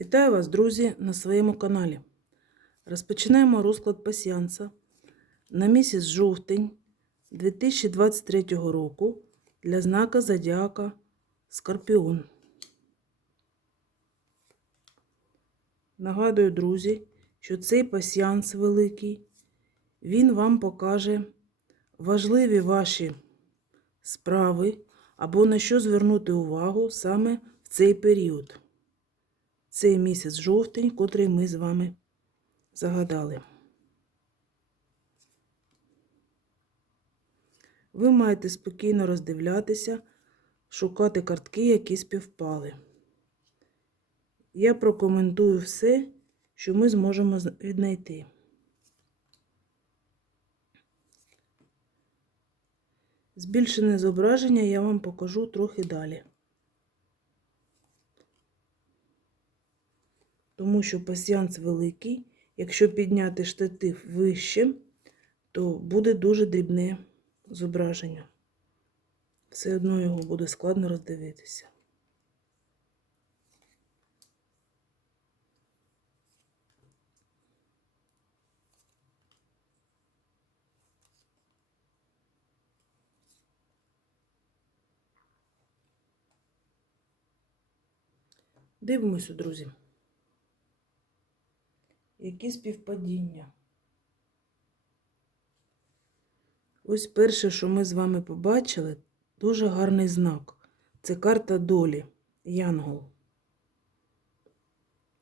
Вітаю вас, друзі, на своєму каналі. Розпочинаємо розклад пасіанса на місяць жовтень 2023 року для знака Зодіака Скорпіон. Нагадую, друзі, що цей пасіанс великий, він вам покаже важливі ваші справи або на що звернути увагу саме в цей період цей місяць жовтень, котрий ми з вами загадали. Ви маєте спокійно роздивлятися, шукати картки, які співпали. Я прокоментую все, що ми зможемо віднайти. Збільшене зображення я вам покажу трохи далі. Тому що пасіанс великий. Якщо підняти штатив вище, то буде дуже дрібне зображення. Все одно його буде складно роздивитися. Дивимося, друзі. Які співпадіння? Ось перше, що ми з вами побачили, дуже гарний знак. Це карта долі, Янгол.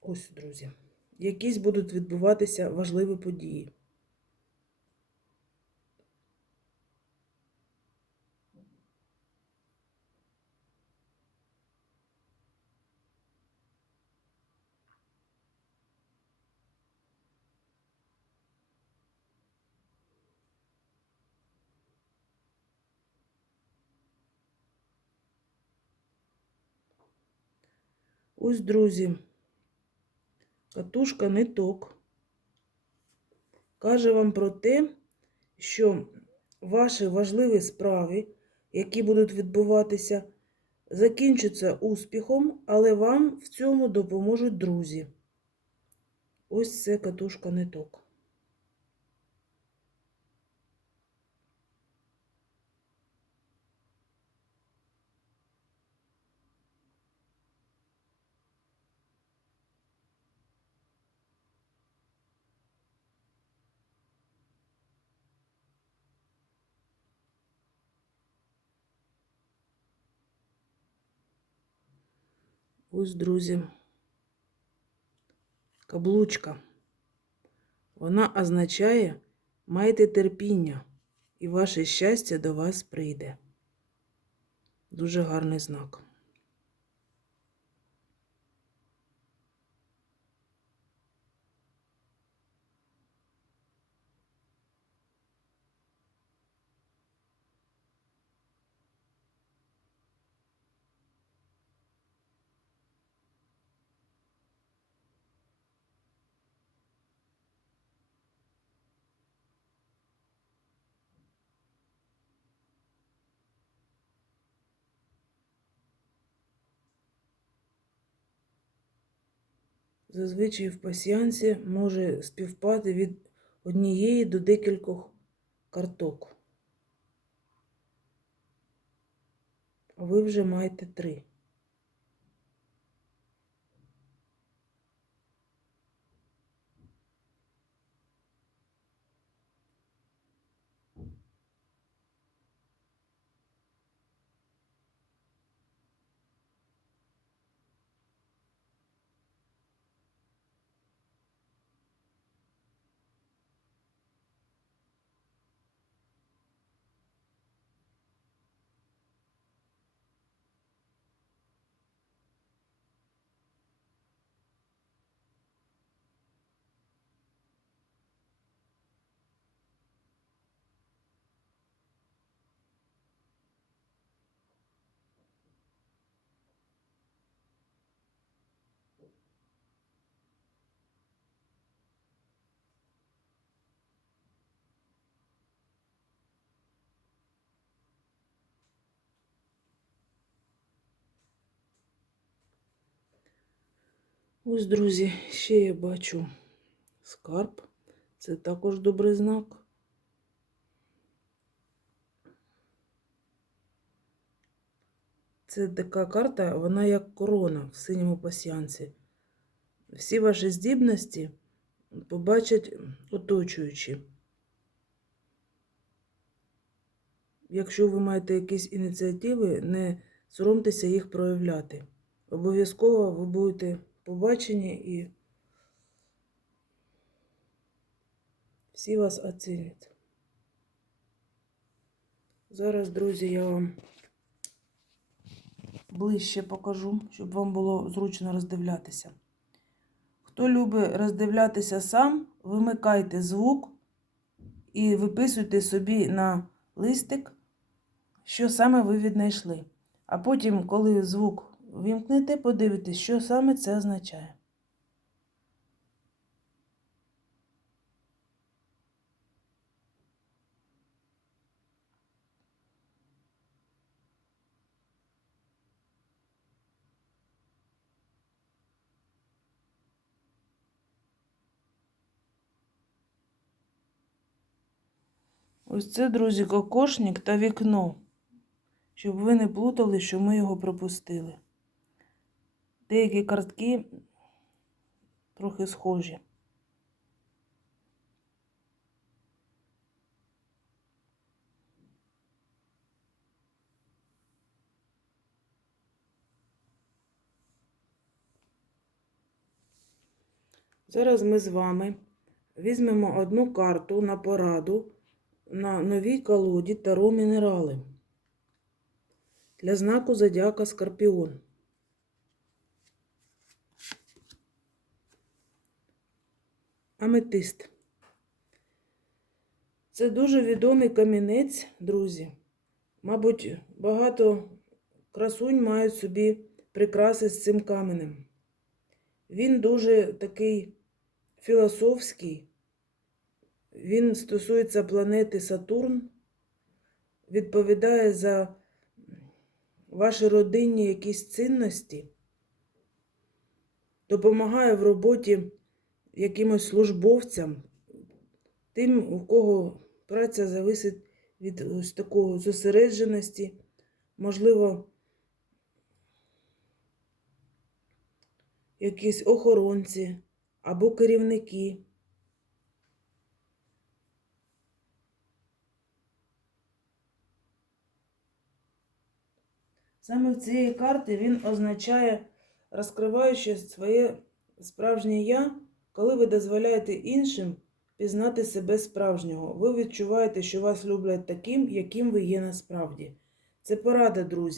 Ось, друзі. Якісь будуть відбуватися важливі події. Ось, друзі, катушка ниток каже вам про те, що ваші важливі справи, які будуть відбуватися, закінчаться успіхом, але вам в цьому допоможуть друзі. Ось це катушка ниток. Ось, друзі, каблучка. Вона означає майте терпіння, і ваше щастя до вас прийде. Дуже гарний знак. Зазвичай в пасіянсі може співпати від однієї до декількох карток. А ви вже маєте три. Ось, друзі, ще я бачу скарб. Це також добрий знак. Це така карта, вона як корона в синьому пасіянці. Всі ваші здібності побачать оточуючі. Якщо ви маєте якісь ініціативи, не соромтеся їх проявляти. Обов'язково ви будете побачені і всі вас оцінять. Зараз, друзі, я вам ближче покажу, щоб вам було зручно роздивлятися. Хто любить роздивлятися сам, вимикайте звук і виписуйте собі на листик, що саме ви віднайшли. А потім, коли звук вімкнете, подивитесь, що саме це означає. Ось це, друзі, кокошник та вікно. Щоб ви не плутали, що ми його пропустили. Деякі картки трохи схожі. Зараз ми з вами візьмемо одну карту на пораду на новій колоді Таро Мінерали для знаку Зодіака Скорпіон. Аметист. Це дуже відомий камінець, друзі. Мабуть, багато красунь мають собі прикраси з цим каменем. Він дуже такий філософський. Він стосується планети Сатурн, відповідає за ваші родинні якісь цінності, допомагає в роботі якимось службовцям, тим, у кого праця зависить від ось такого зосередженості, можливо, якісь охоронці або керівники. Саме в цієї карти він означає, розкриваючи своє справжнє я, коли ви дозволяєте іншим пізнати себе справжнього. Ви відчуваєте, що вас люблять таким, яким ви є насправді. Це порада, друзі.